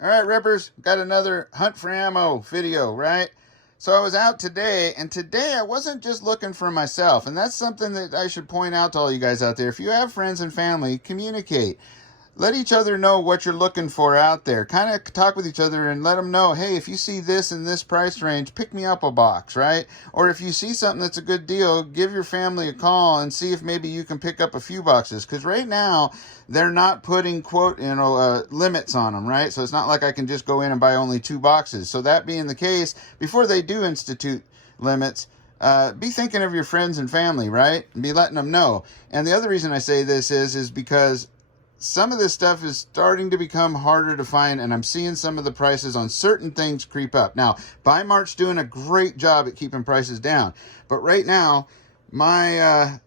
All right, Rippers, got another hunt for ammo video, right? So I was out today, and today I wasn't just looking for myself, and that's something that I should point out to all you guys out there. If you have friends and family, communicate. Let each other know what you're looking for out there. Kind of talk with each other and let them know, hey, if you see this in this price range, pick me up a box, right? Or if you see something that's a good deal, give your family a call and see if maybe you can pick up a few boxes. Because right now, they're not putting limits on them, right? So it's not like I can just go in and buy only 2 boxes. So that being the case, before they do institute limits, be thinking of your friends and family, right? And be letting them know. And the other reason I say this is because some of this stuff is starting to become harder to find, and I'm seeing some of the prices on certain things creep up. Now, Buy Mart's doing a great job at keeping prices down, but right now, my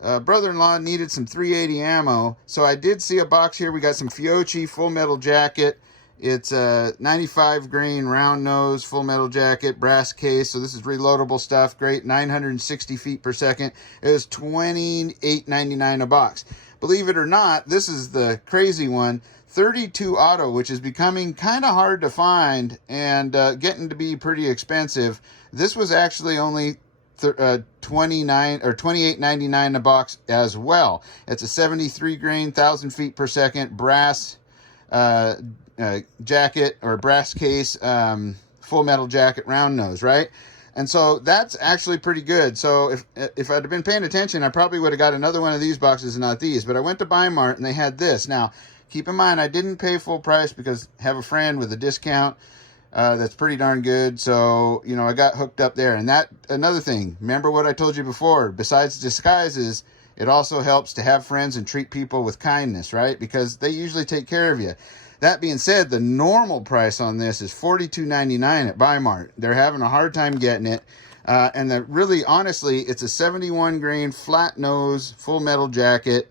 brother-in-law needed some 380 ammo, so I did see a box here. We got some Fiocchi full metal jacket. It's a 95 grain round nose full metal jacket, brass case. So this is reloadable stuff. Great, 960 feet per second. It was $28.99 a box. Believe it or not, this is the crazy one. 32 auto, which is becoming kind of hard to find and getting to be pretty expensive. This was actually only $28.99 a box as well. It's a 73 grain, 1,000 feet per second brass jacket or brass case, full metal jacket, round nose, right? And so that's actually pretty good. So if I'd have been paying attention, I probably would have got another one of these boxes and not these. But I went to Buy Mart and they had this. Now, keep in mind, I didn't pay full price because I have a friend with a discount that's pretty darn good. So, you know, I got hooked up there. And that, another thing, remember what I told you before, besides disguises, it also helps to have friends and treat people with kindness, right? Because they usually take care of you. That being said, the normal price on this is $42.99 at Buy Mart. They're having a hard time getting it. And really, honestly, it's a 71 grain flat nose full metal jacket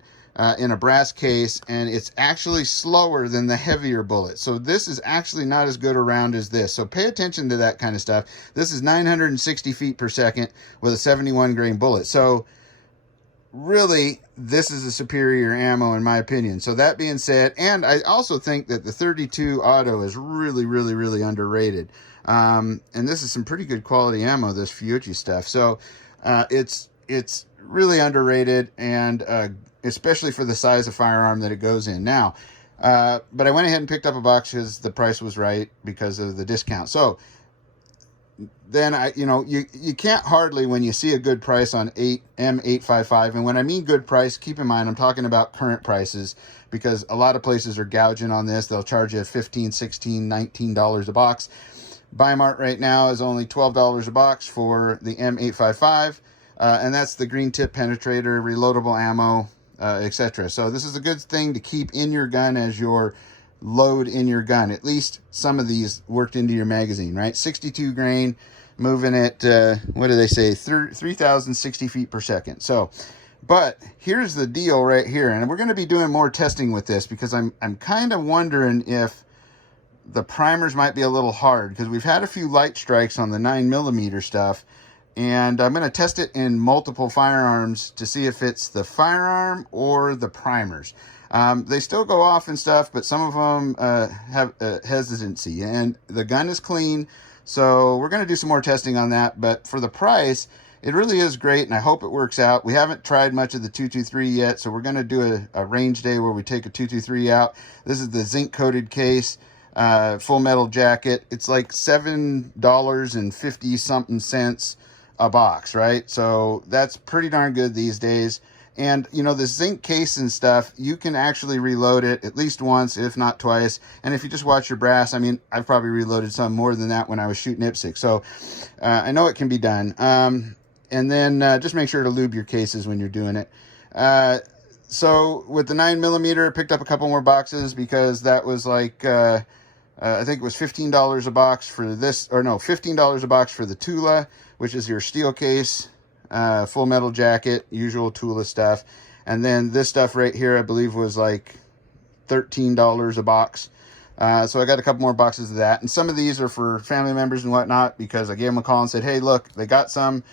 in a brass case, and it's actually slower than the heavier bullet. So this is actually not as good a round as this. So pay attention to that kind of stuff. This is 960 feet per second with a 71 grain bullet. So really, this is a superior ammo in my opinion. So that being said, and I also think that the 32 auto is really, really, really underrated. And this is some pretty good quality ammo, this Fiocchi stuff. So it's really underrated, and especially for the size of firearm that it goes in. Now, but I went ahead and picked up a box because the price was right because of the discount. So then you can't hardly, when you see a good price on M855, and when I mean good price, keep in mind I'm talking about current prices, because a lot of places are gouging on this. They'll charge you $15, $16, $19 a box. Buy Mart right now is only $12 a box for the M855, and that's the green tip penetrator, reloadable ammo, etc. So this is a good thing to keep in your gun as your load in your gun. At least some of these worked into your magazine, right? 62 grain, moving at what do they say, 3,060 feet per second. So, but here's the deal right here, and we're going to be doing more testing with this, because I'm kind of wondering if the primers might be a little hard, because we've had a few light strikes on the 9mm stuff, and I'm going to test it in multiple firearms to see if it's the firearm or the primers. They still go off and stuff, but some of them have hesitancy, and the gun is clean. So we're going to do some more testing on that. But for the price, it really is great, and I hope it works out. We haven't tried much of the 223 yet, so we're going to do a range day where we take a 223 out. This is the zinc coated case, full metal jacket. It's like $7.50 something cents a box, right? So that's pretty darn good these days. And, you know, the zinc case and stuff, you can actually reload it at least once, if not twice. And if you just watch your brass, I mean, I've probably reloaded some more than that when I was shooting IPSC. So I know it can be done. And then just make sure to lube your cases when you're doing it. So with the 9mm, I picked up a couple more boxes, because that was like, I think it was $15 a box for this, or no, $15 a box for the Tula, which is your steel case. Full metal jacket, usual Tula stuff. And then this stuff right here, I believe was like $13 a box. So I got a couple more boxes of that. And some of these are for family members and whatnot, because I gave them a call and said, hey, look, they got some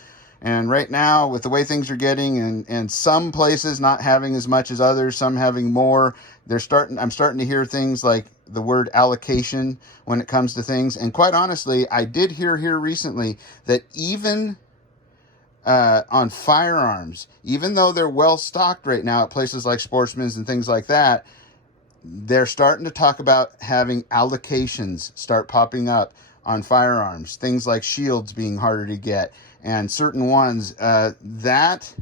And right now, with the way things are getting, and some places not having as much as others, some having more, I'm starting to hear things like the word allocation when it comes to things. And quite honestly, I did hear here recently that even on firearms, even though they're well stocked right now at places like Sportsman's and things like that, they're starting to talk about having allocations start popping up on firearms. Things like shields being harder to get, and certain ones that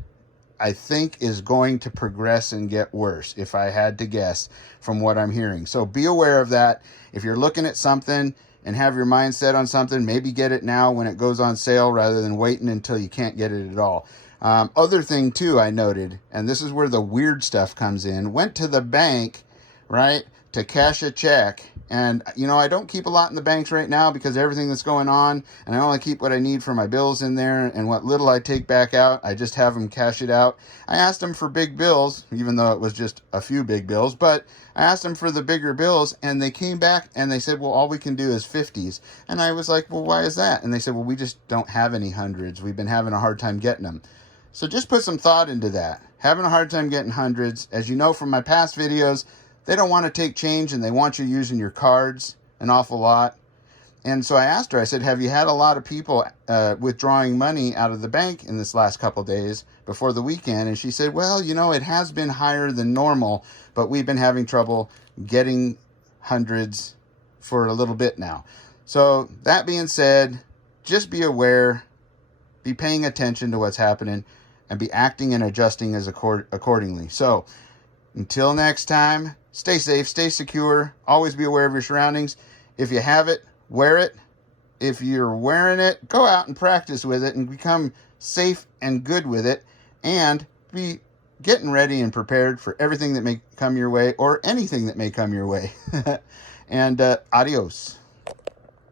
I think is going to progress and get worse, if I had to guess from what I'm hearing. So be aware of that. If you're looking at something and have your mind set on something, maybe get it now when it goes on sale rather than waiting until you can't get it at all. Other thing too, I noted, and this is where the weird stuff comes in, went to the bank, right, to cash a check. And, you know, I don't keep a lot in the banks right now because of everything that's going on, and I only keep what I need for my bills in there, and what little I take back out, I just have them cash it out. I asked them for big bills, even though it was just a few big bills, but I asked them for the bigger bills, and they came back and they said, well, all we can do is 50s. And I was like, well, why is that? And they said, well, we just don't have any hundreds. We've been having a hard time getting them. So just put some thought into that. Having a hard time getting hundreds. As you know from my past videos, they don't want to take change, and they want you using your cards an awful lot. And so I asked her, I said, have you had a lot of people withdrawing money out of the bank in this last couple days before the weekend? And she said, well, you know, it has been higher than normal, but we've been having trouble getting hundreds for a little bit now. So that being said, just be aware, be paying attention to what's happening, and be acting and adjusting as accordingly. So until next time, stay safe, stay secure, always be aware of your surroundings. If you have it, wear it. If you're wearing it, go out and practice with it and become safe and good with it, and be getting ready and prepared for everything that may come your way, or anything that may come your way. And adios.